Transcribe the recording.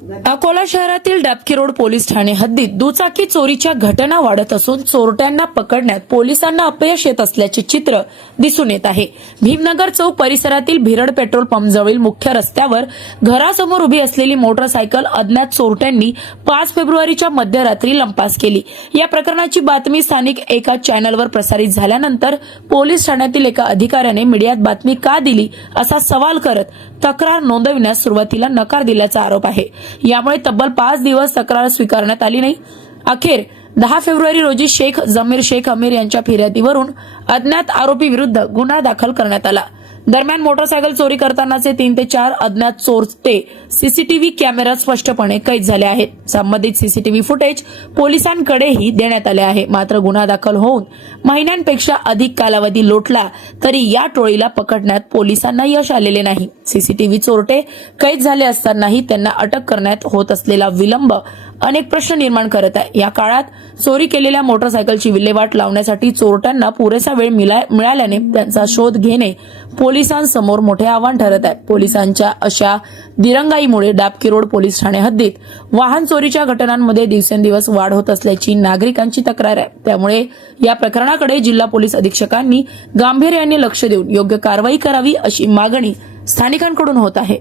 अकोला शहरातील Dabki road police Thane हद्दीत दुचाकी चोरीच्या घटना वाढत असून चोरट्यांना पकडण्यात पोलिसांना अपयश येत असल्याचे चित्र दिसून येत आहे। भीमनगर चौक परिसरातील भिरड पेट्रोल पंपजवळील मुख्य रस्त्यावर घरासमोर उभी असलेली मोटरसायकल अज्ञात चोरट्यांनी 5 फेब्रुवारीच्या मध्यरात्री लंपास केली। या प्रकरणाची बातमी स्थानिक एका चॅनलवर प्रसारित झाल्यानंतर पोलीस ठाण्यातील एका अधिकाऱ्याने मीडियात बातमी का दिली असा सवाल करत तक्रार नोंदविण्यास सुरुवातीला नकार दिल्याचा आरोप आहे। यामुळे तब्बल 5 दिवस तक्रार स्वीकारण्यात आली नाही। अखेर 10 फेब्रुवारी रोजी शेख जमीर शेख अमीर यांच्या फिर्यादीवरून अज्ञात आरोपी विरुद्ध गुन्हा दाखल करण्यात आला। दरम्यान मोटरसायकल चोरी करतानाचे 3 ते 4 अज्ञात चोरटे सीसीटीव्ही कॅमेऱ्यात स्पष्टपणे कैद झाले आहेत। संबंधित सीसीटीव्ही फुटेज पोलिसांकडेही देण्यात आले आहे। मात्र गुन्हा दाखल होऊन महिन्यांपेक्षा अधिक कालावधी लोटला तरी या टोळीला पकडण्यात पोलिसांना यश आलेले नाही। सीसीटीव्ही चोरटे कैद झाले असतानाही त्यांना अटक करण्यात होत असलेला विलंब अनेक प्रश्न निर्माण करत आहे। या काळात चोरी केलेल्या मोटरसायकलची विल्हेवाट लावण्यासाठी चोरट्यांना पुरेसा वेळ मिळाल्याने त्यांचा शोध घेणे पोलिसांसमोर मोठे आव्हान ठरत आहे। पोलिसांच्या अशा दिरंगाईमुळे डाबकी रोड पोलीस ठाणे हद्दीत वाहन चोरीच्या घटनांमध्ये दिवसेंदिवस वाढ होत असल्याची नागरिकांची तक्रार आहे। त्यामुळे या प्रकरणाकडे जिल्हा पोलीस अधीक्षकांनी गांभीर्याने लक्ष देऊन योग्य कारवाई करावी अशी मागणी स्थानिकांकडून होत आहे।